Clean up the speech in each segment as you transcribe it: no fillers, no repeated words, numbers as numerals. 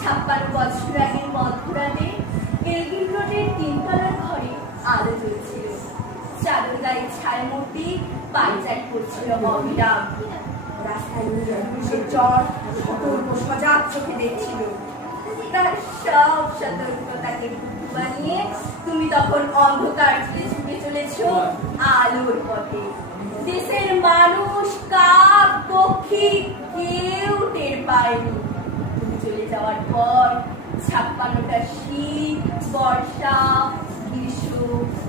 56 বছর আগের মধ্যরাতে এলগিন রোডের তিনতলার ঘরে আলো জ্বলছিল। চাদর গায়ে ছায়ামূর্তি পায়চারি করছিল অবিরাম। রাস্তায় পুলিশের চর সতর্ক সজাগ চোখে দেখছিল। তার সব সতর্কতাকে বুদ্ধি বানিয়ে তুমি তখন অন্ধকার ছেড়ে ছুটে চলেছ আলোর পথে। দেশের মানুষ, কাক, পক্ষী কেউ টের পায়নি। তুমি চলে যাওয়ার পর 56টা শীত, বর্ষা, গ্রীষ্ম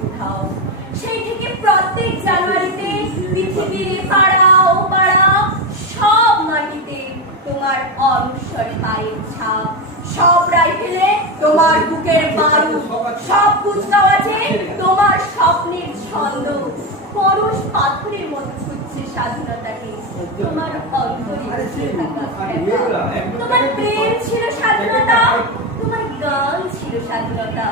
উঠাও। সেই থেকে প্রত্যেক জানুয়ারিতে পৃথিবীর পাড়া ও পাড়া সব মাটিতে তোমার অনুসর পায়ের ছাপ, সব রাইফেলে তোমার বুকের বারুদ, সব কুচকাওয়াজে তোমার স্বপ্নের ছন্দ। পরশ পাথরের মতো খুঁজছে স্বাধীনতাকে তোমার অন্তরে। তোমার প্রেম ছিল স্বাধীনতা, তোমার গান ছিল স্বাধীনতা।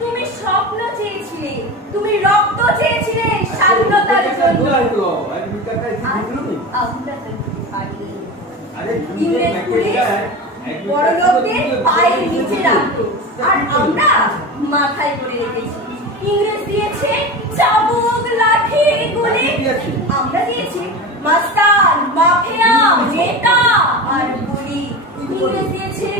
তুমি স্বপ্ন চেয়েছিলে, তুমি রক্ত চেয়েছিলে স্বাধীনতার জন্য। আমরা তো পারিনি। ইংরেজ পুলিশ বড় লোকদের পায়ের নিচে রাখতো, আর আমরা মাথায় করে রেখেছি। ইংরেজ দিয়েছে চাবুক, লাঠি, গুলি, আমরা দিয়েছি মাস্তান, মাফিয়া, নেতা আর গুলি। ইংরেজ দিয়েছে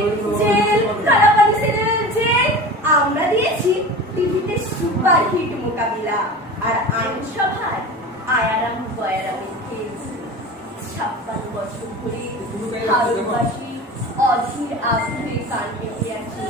জেল, কালাপানি সেলের জেল, আমরা দিয়েছি টিভিতে সুপারহিট মোকাবিলা আর আইনসভায় আয়ারাম বয়ারামের খেল। 56 বছর ধরে ভারতবাসী অধীর আগ্রহে কান পেতে আছে।